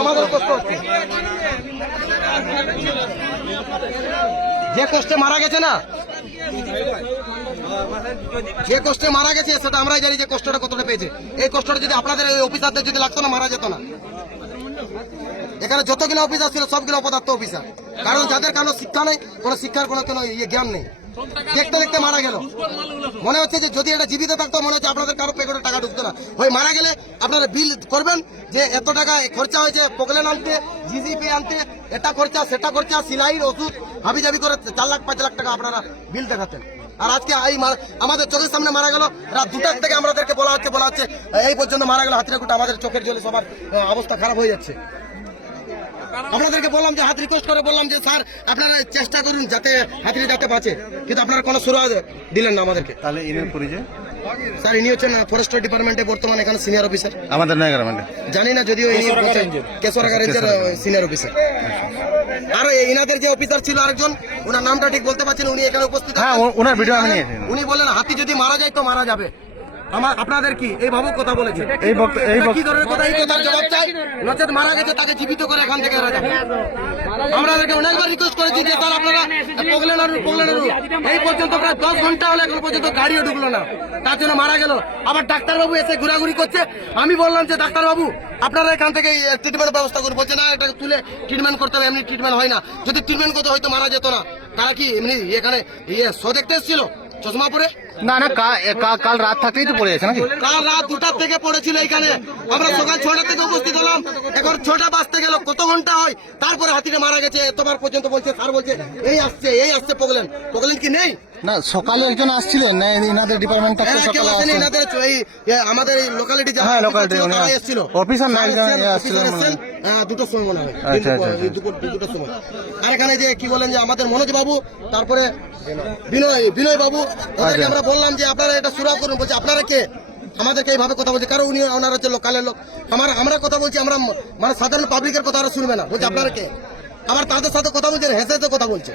আমাদের কষ্ট হচ্ছে, যে কষ্টে মারা গেছে না, যে কষ্টে মারা গেছে সেটা আমরাই জানি যে কষ্টটা কতটা পেয়েছে। এই কষ্টটা যদি আপনাদের অফিসারদের যদি লাগতো না, মারা যেত না। এখানে যতগুলো অফিসার ছিল সবগুলো অপদার্থ অফিসার, কারণ যাদের কারো শিক্ষা নেই, কোনো শিক্ষার কোনো জ্ঞান নেই। দেখতে দেখতে মারা গেল। মনে হচ্ছে যে যদি এটা জীবিত থাকতো মনে হচ্ছে আপনাদের কারো পেটে টাকা ঢুকতো না। ওই মারা গেলে আপনারা বিল করবেন যে এত টাকা খরচা হয়েছে পোগলেন আনতে, জিজিপি আনতে, এটা খরচা সেটা খরচা, সিলাইয়ের ওষুধ হাবিজাবি করে 4 লাখ 5 লাখ টাকা আপনারা বিল দেখাতেন। আর আজকে এই আমাদের চোখের সামনে মারা গেল। রাত 2টার থেকে আমাদেরকে বলা হচ্ছে এই পর্যন্ত মারা গেল হাতিরাকুটা। আমাদের চোখের জলে সবার অবস্থা খারাপ হয়ে যাচ্ছে। আপনাদেরকে বললাম যে হাত রিকোয়েস্ট করে বললাম যে স্যার আপনারা চেষ্টা করুন যাতে হাতিরা যাতে বাঁচে, কিন্তু আপনারা কোনো সুরা দিলেন না আমাদেরকে। তাহলে ইনের পরিচয় স্যার ইনি হচ্ছেন ফরেস্ট ডিপার্টমেন্টে বর্তমানে এখানে সিনিয়র অফিসার, আমাদের নয়াগ্রামে জানি না যদিও ইনি কেশরাগা রেঞ্জের সিনিয়র অফিসার। আর ইনাদের যে অফিসার ছিল আরেকজন, ওনার নামটা ঠিক বলতে পারছেন, উনি এখানে উপস্থিত। হ্যাঁ, ওনার ভিডিও আমি নিয়েছি। উনি বললেন হাতি যদি মারা যায় তো মারা যাবে। আপনাদের কি এইভাবে কথা বলেছে? কি ধরনের কথা? এই কথার জবাব চাই, নচেত মারা গেছে তাকে জীবিত করে এখান থেকে এরা যাবে। আমরা অনেকবার রিকোয়েস্ট করেছি যে স্যার আপনারা পোগলেন এই পর্যন্ত প্রায় 10 ঘন্টা হলে এখন পর্যন্ত গাড়িও ঢুকলো না, তার জন্য মারা গেল। আবার ডাক্তারবাবু এসে ঘোরাঘুরি করছে। আমি বললাম যে ডাক্তারবাবু আপনারা এখান থেকে ট্রিটমেন্ট ব্যবস্থা করুন। বলছে না, এটা তুলে ট্রিটমেন্ট করতে হবে, এমনি ট্রিটমেন্ট হয় না। যদি ট্রিটমেন্ট করতে হয়তো মারা যেত না। তারা কি এমনি এখানে শো দেখতে এসেছিল চশমা পরে? না না, কাল রাত থাকতেই তো পড়ে গেছে নাকি? কাল রাত 2টার থেকে পড়েছিল এখানে। আমরা সকাল 6টা থেকে উপস্থিত হলাম, এখন 6টা বাজতে গেল, কত ঘন্টা হয়? তারপরে হাতিটা মারা গেছে। এতবার পর্যন্ত বলছে, স্যার বলছে এই আসছে পোগলেন কি নেই? না, সকালে একজন আসছিলেন না ইনাদের ডিপার্টমেন্ট থেকে? সকালে আসেন ইনাদের আমাদের লোকালিটি এসেছিল অফিসার না, একজন আসছিলেন 2টার সময় মনে হয়। আচ্ছা, 2টার সময়। আর এখানে যে কি বলেন যে আমাদের মনোজ বাবু, তারপরে বিনয় বাবু, ওদেরকে আমরা বললাম যে আপনারা এটা সুরা করুন। বলছে আপনারা কে? আমাদেরকে এইভাবে কথা বলছে, কারণ উনি ওনারা হচ্ছে লোকালের লোক। আমরা কথা বলছি, আমরা মানে সাধারণ পাবলিকের কথা ওরা শুনবে না। বলছে আপনারা কে? আবার তাদের সাথে কথা বলছে, হেসে কথা বলছে।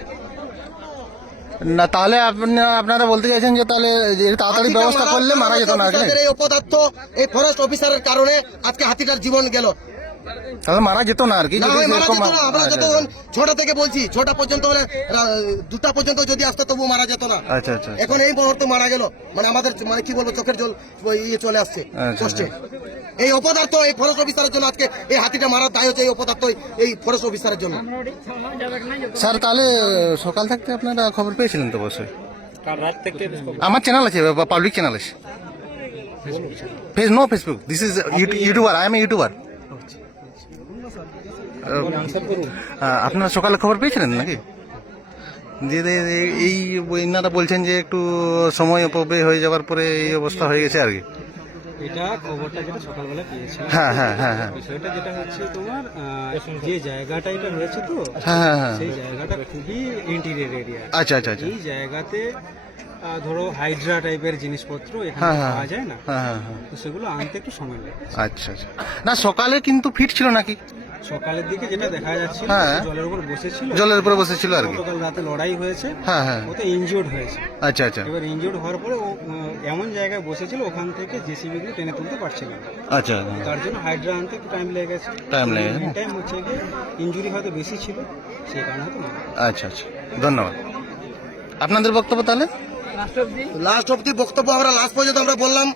না, তাহলে আপনারা বলতে চাইছেন যে তাহলে তাড়াতাড়ি ব্যবস্থা করলে মারা যেত না? এই অপদার্থ এই ফরেস্ট অফিসারের কারণে আজকে হাতিটার জীবন গেল। তাহলে মারা যেত না আর কি? আমরা যতক্ষণ 6টা থেকে বলছি, 6টা পর্যন্ত হলে 2টা পর্যন্ত যদি আসতো তবু মারা যেত না। আচ্ছা আচ্ছা। এখন এই মুহূর্তে মারা গেল, মানে আমাদের মানে কি বলবো, চোখের জল চলে আসছে কষ্টে। এই অপদার্থ এই ফরেস্ট অফিসারের জন্য আজকে এই হাতিটা মারার দায় হচ্ছে এই অপদার্থ এই ফরেস্ট অফিসারের জন্য। স্যার তাহলে সকাল থাকতে আপনারা খবর পেয়েছিলেন তো? অবশ্যই আমার চ্যানেল আছে, পাবলিক চ্যানেল আছে। No Facebook, this is YouTuber, I am a YouTuber. আপনারা সকালে খবর পেয়েছিলেন নাকি? যে এই ইনারা বলছেন যে একটু সময় অপব্যয় হয়ে যাওয়ার পরে এই অবস্থা হয়ে গেছে আর কি। এটা খবরটা যেটা সকালবেলা পেয়েছে, হ্যাঁ, বিষয়টা যেটা হচ্ছে তোমার যে জায়গাটা এটা রয়েছে তো, সেই জায়গাটা খুবই ইন্টেরিয়র এরিয়া। আচ্ছা। এই জায়গাতে ধরো হাইড্রা টাইপের জিনিসপত্র এখানে পাওয়া যায় না, তো সেগুলো আনতে একটু সময় লাগে। আচ্ছা। না, সকালে কিন্তু ফিট ছিল নাকি? সকালের দিকে যেটা দেখা যাচ্ছে জলের উপর বসেছিল আর কি। গতকাল রাতে লড়াই হয়েছে, ও তো ইনজিওর্ড হয়েছে। আচ্ছা। এবার ইনজিওর্ড হওয়ার পরে ও এমন জায়গায় বসেছিল ওখান থেকে জেসিবি গুলো টেনে তুলতে পারছিল না। আচ্ছা। তার জন্য হাইড্রা আনতে একটু টাইম লেগে গেছে। টাইম হচ্ছে গিয়ে ইনজুরি হয়তো বেশি ছিল, সেই কারণে হয়তো। আচ্ছা। ধন্যবাদ। আপনাদের বক্তব্য তাহলে? লাস্ট অব্দি বক্তব্য আমরা লাস্ট পর্যন্ত আমরা বললাম।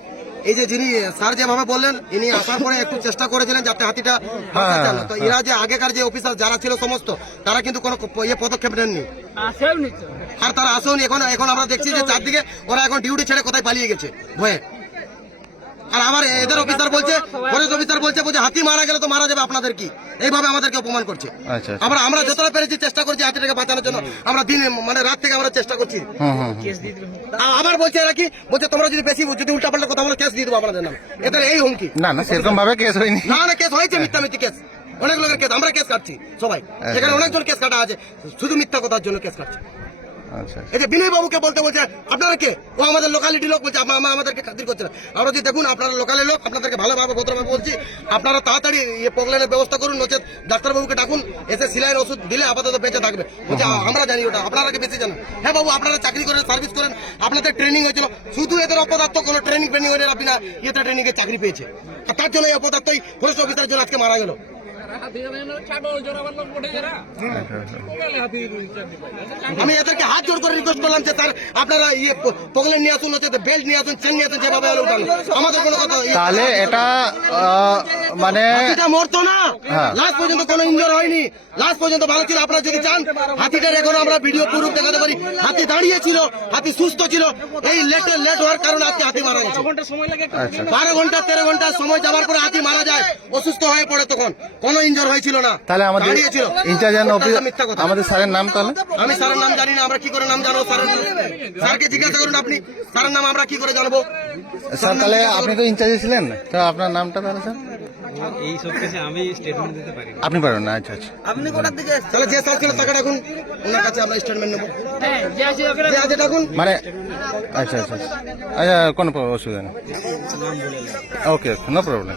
এই যে যিনি স্যার যেভাবে বললেন, ইনি আসার পরে একটু চেষ্টা করেছিলেন যাতে হাতিটা বাঁচাতে না। তো এরা যে আগেকার যে অফিসার যারা ছিল সমস্ত, তারা কিন্তু কোনো পদক্ষেপ নেননি, আর তারা আসেনি। এখন আমরা দেখছি যে চারদিকে ওরা এখন ডিউটি ছেড়ে কোথায় পালিয়ে গেছে ভয়ে। আর আবার এদের অফিসার বলছে, ফরেস্ট অফিসার বলছে হাতি মারা গেলে তো মারা যাবে, আপনাদের কি? এইভাবে আমাদেরকে অপমান করছে। আমরা যতটা পেরেছি চেষ্টা করছি হাতিটাকে বাঁচানোর জন্য। আমরা দিন মানে রাত থেকে আমরা চেষ্টা করছি। আবার বলছে এরা কি বলছে, তোমরা যদি বেশি যদি উল্টাপাল্টা কথা বলো কেস দিয়ে দেবো আপনাদের নামে। এটা এই হুমকি। না, সেরকম ভাবে কেস হয়নি। না, কেস হয়েছে, মিথ্যামিথ্যি কেস, অনেক লোকের কেস। আমরা কেস কাটছি সবাই, এখানে অনেকজন কেস কাটা আছে, শুধু মিথ্যা কথার জন্য কেস কাটছে। আচ্ছা এই যে বিনয় বাবুকে বলতে বলছে আপনারা কে, ও আমাদের লোকালিটি লোক, বলছে আমাদেরকে খাতির করছে না। আমরা যদি দেখুন আপনারা লোকালের লোক, আপনাদেরকে ভালোভাবে ভদ্রভাবে বলছি, আপনারা তাড়াতাড়ি পগলেনের ব্যবস্থা করুন, নচেত ডাক্তারবাবুকে ডাকুন, এসে সিলাইয়ের ওষুধ দিলে আপাতত বেঁচে থাকবে। বলছে আমরা জানি ওটা, আপনারা কি বেশি জানেন? হ্যাঁ বাবু, আপনারা চাকরি করেন, সার্ভিস করেন, আপনাদের ট্রেনিং হয়েছিল, শুধু এদের অপদার্থ কোনো ট্রেনিং ট্রেনিং হয়ে বিনা ইয়েতে ট্রেনিং এ চাকরি পেয়েছে, আর তার জন্য এই অপদার্থই ফরেস্ট অফিসারের জন্য আজকে মারা গেল। আমি এদেরকে হাত জোর করে রিকোয়েস্ট করলাম যে স্যার আপনারা পগলেন নিয়ে আসুন, হচ্ছে বেল্ট নিয়ে আসুন, চেন নিয়ে আসুন, যেভাবে হলে উঠানো, আমাদের কোনো কথা তাহলে এটা মানে হাতিটা মরতো না, হ্যাঁ। লাস্ট পর্যন্ত কোনো ইঞ্জুর হয়নি, লাস্ট পর্যন্ত ভালো ছিল। আপনারা যদি চান হাতিটার এখন আমরা ভিডিও প্রুফ দেখাতে পারি, হাতি দাঁড়িয়ে ছিল, হাতি সুস্থ ছিল, এই লেট হওয়ার কারণে আজকে হাতি মারা গেছে। আচ্ছা 12 ঘন্টা 13 ঘন্টা সময় যাওয়ার পরে হাতি মারা যায়, অসুস্থ হয়ে পড়ে, তখন কোনো ইঞ্জুর হয়েছিল না, তাহলে আমাদের দাঁড়িয়ে ছিল। ইনচার্জ মিথ্যা কথা। আমাদের স্যারের নাম তাহলে আমি স্যারের নাম জানি না, আমরা কি করে নাম জানবো? স্যারকে জিজ্ঞাসা করুন আপনি, স্যারের নাম আমরা কি করে জানবো? স্যার তাহলে আপনি তো ইনচার্জে ছিলেন, তো আপনার নামটা তাহলে স্যার? এই সব কিছু আমি স্টেটমেন্ট দিতে পারি না। আপনি পারেন না? আচ্ছা আচ্ছা তাহলে যে স্যার ছিল তাকে ডাকুন, ওনার কাছে আমরা স্টেটমেন্ট নেবো। যে আছে ডাকুন। মানে আচ্ছা আচ্ছা আচ্ছা কোনো অসুবিধা নেই। ওকে ওকে নো প্রবলেম।